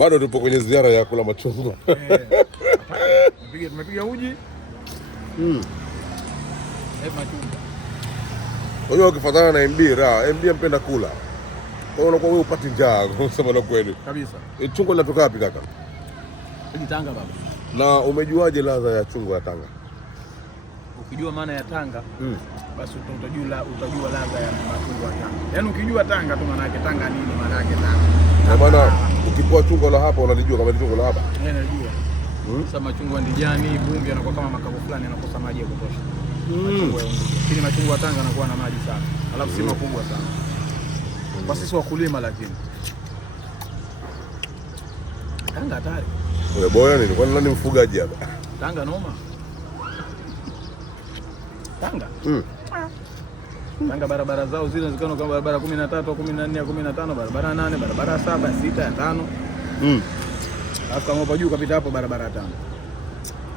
Bado tupo kwenye ziara ya kula machungwa. Tumepiga uji. Machungwa. Unajua ukifuatana na MD MD mpenda kula. Kwa hiyo unakuwa wewe upati njaa kusema la kweli. Kabisa. Chungwa linatoka wapi kaka? Hii Tanga baba. Na umejuaje ladha ya chungwa ya Tanga? Ukijua maana ya Tanga, basi utajua ladha ya machungwa ya Tanga. Yaani ukijua Tanga tu maana yake Tanga nini maana yake Tanga. Kwa maana ukipoa chungwa la hapa unalijua kama ni chungwa la hapa. Najua. Sasa machungwa ndijani, bunge yanakuwa kama makavu fulani yanakosa maji ya kutosha. Lakini machungwa ya Tanga yanakuwa na maji sana. Alafu si makubwa sana. Kwa sisi wakulima lakini. Tanga hatari. Wewe boya nini? Kwani nani mfugaji hapa? Tanga noma. Tanga. Tanga barabara zao zile zikano kama barabara 13, 14, 15, barabara 8, barabara 7, 6 ya 5. Alafu kama hapo juu kapita hapo barabara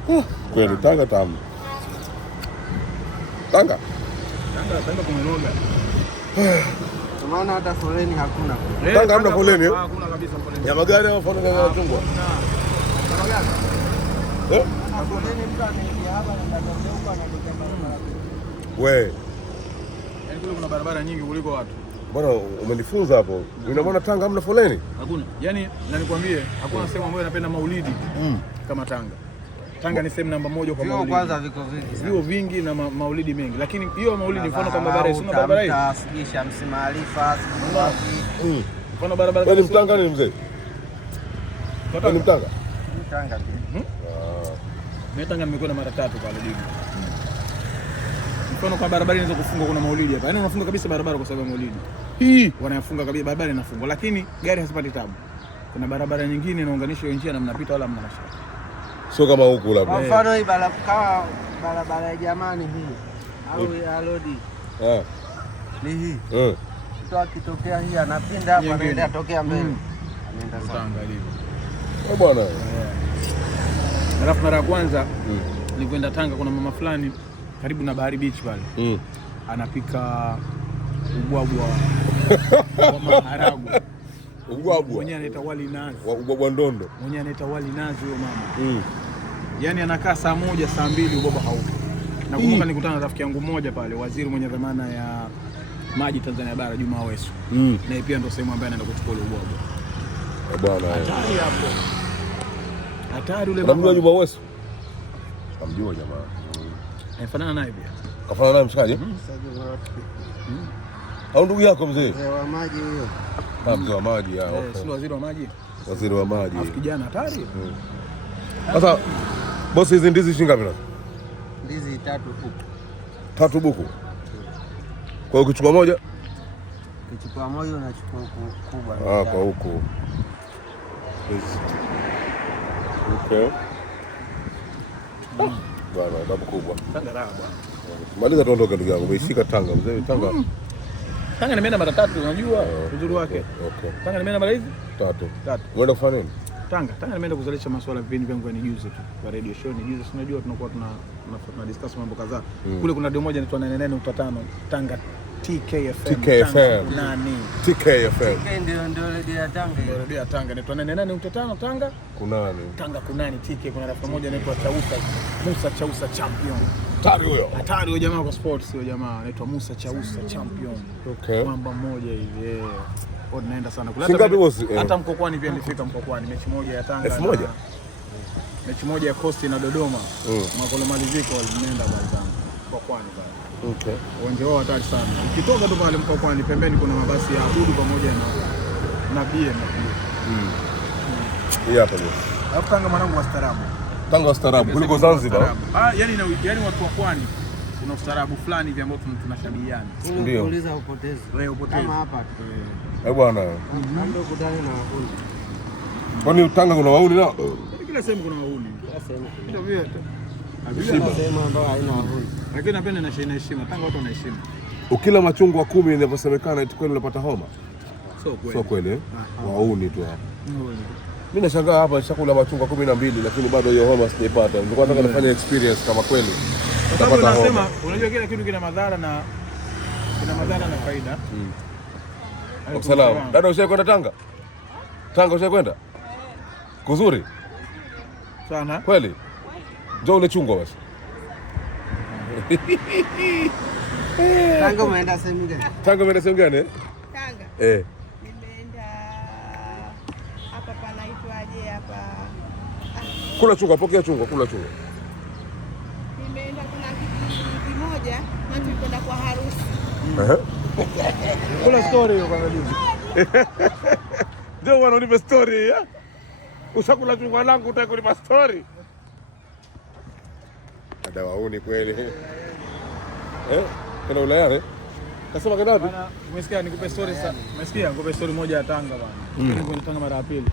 5. Kweli Tanga tamu. Tanga kumenoga. Kwa maana hata foleni hakuna. Tanga hamna foleni? Hakuna kabisa foleni. Ya magari au foleni ya chungwa? Magari. Foleni mtu anaingia hapa na ndani huko anatokea barabara. Yaani kule kuna barabara nyingi kuliko watu. Bwana umenifunza hapo. Ina maana Tanga hamna foleni? Hakuna. Yaani na nikwambie hakuna sehemu ambayo inapenda maulidi kama Tanga. Tanga ni sehemu namba 1 kwa maulidi. Kwanza viko vingi sana. Vio vingi na maulidi mengi. Lakini hiyo maulidi mfano kama barabara sio barabara hii. Tafikisha msimaarifa, Mfano barabara. Wewe ni Mtanga ni mzee? Wewe ni Mtanga? Mtanga tu. Mimi Tanga nimekwenda mara 3 pale Digo. Mfano kwa barabara inaweza kufungwa kuna maulidi hapa. Yaani unafunga kabisa barabara kwa sababu ya maulidi. Hii wanafunga kabisa barabara inafungwa lakini gari hasipati tabu. Kuna barabara nyingine inaunganisha hiyo njia na mnapita wala mna mashaka. Sio kama huku labda. Kwa mfano hii barabara ya jamani hii au ya Lodi. Ni hii. Mtu akitokea hii anapinda hapa anaenda tokea mbele. Anaenda Tanga hivi. Bwana. Alafu mara ya kwanza nilikwenda Tanga kuna mama fulani karibu na Bahari Beach pale. Anapika ubwabwa wa maharagwe. Ubwabwa. Mwenye anaita wali nazi. Ubwabwa ndondo. Mwenye anaita wali nazi huyo mama. Yaani anakaa saa 1 saa 2 ubwabwa haupo. Nakumbuka nikutana na rafiki yangu mmoja pale, waziri mwenye dhamana ya maji Tanzania bara Juma Aweso. Na pia ndio sehemu ambaye anaenda kuchukua ubwabwa. Bwana. Hatari hapo. Hatari ule baba. Unamjua Juma Aweso? Namjua jamaa. Anafanana naye pia. Kafanana naye mshikaji? Au ndugu yako mzee? Mzee wa maji huyo. Mzee wa maji hao. Sio waziri wa maji. Waziri wa maji. Afu kijana hatari. Sasa bosi hizi ndizi shilingi ngapi? Ndizi 3 buku. 3 buku. Kwa hiyo ukichukua moja? Ukichukua moja unachukua kubwa. Kwa huko. Okay. Bwana, babu kubwa. Tanga raha bwana. Maliza tuondoke ndugu yangu. Umeishika Tanga mzee, Tanga. Tanga nimeenda mara 3 unajua uzuri wake. Okay. Tanga nimeenda mara hizi? 3. Unaenda kufanya nini? Tanga nimeenda kuzalisha masuala vipindi vyangu ni juzi tu. Kwa radio show ni juzi, unajua tunakuwa tuna discuss mambo kadhaa. Kule kuna ndio moja inaitwa 88.5 Tanga TKFM. TKFM. Ndio radio ya Tanga. Ndio radio ya Tanga inaitwa 88.5 Tanga. Kunani? Tanga kunani TK. Kuna rafiki mmoja anaitwa Musa Chausa champion. Hatari huyo. Hatari huyo jamaa kwa sports huyo jamaa anaitwa Musa Chausa champion. Okay. Mwamba mmoja hivi. Naenda sana kule. Hata Mkokwani pia nilifika Mkokwani mechi moja ya Tanga. 1000. Mechi moja ya Coast na Dodoma. Mwaka ule maliziko walienda Bazanga. Mkokwani pale. Okay. Uwanja wao hatari sana. Ukitoka tu pale Mkokwani pembeni kuna mabasi ya Abudu pamoja na BM. Hii hapa ndio. Alafu Tanga mwanangu wastaarabu. Tanga wastaarabu kuliko Zanzibar. Yaani watu wa pwani kuna ustaarabu fulani hivi ambao tunashabihiana. Ndio. Kuuliza upotezi. Wewe upotezi. Kama hapa tu. Bwana. Ndio kutana na wahuni. Kwani Tanga kuna wahuni nao? Kila sehemu kuna wahuni. Ndio vile. Sehemu ambayo haina wahuni. Lakini napenda na heshima. Tanga watu wanaheshima. Ukila machungwa 10 inavyosemekana eti kweli unapata homa? Sio kweli. Wahuni tu hapa. Mimi nashangaa hapa nishakula machungwa 12 lakini bado hiyo homa sijaipata. Nilikuwa nataka nifanye experience kama kweli. Sababu nasema unajua kila kitu kina madhara na faida. Salamu. Dada ushakwenda Tanga? Tanga ushakwenda? Kuzuri sana kweli. Njoo ule chungwa basi. Tanga umeenda sehemu gani? Tanga umeenda sehemu gani? Tanga. Nimeenda hapa panaitwaje hapa? Kula chungwa, pokea chungwa, kula chungwa. Nimeenda kuna kijiji kimoja na tulikwenda kwa harusi. Kula story hiyo kwanza juzi. Ndio wana unipe story ya? Ushakula chungwa langu utaki kunipa story? Ada wauni kweli. Kana Ulayani? Kasema kana wapi? Bana, umesikia nikupe story sasa. Umesikia nikupe story moja ya Tanga bana. Nikupe Tanga mara ya pili.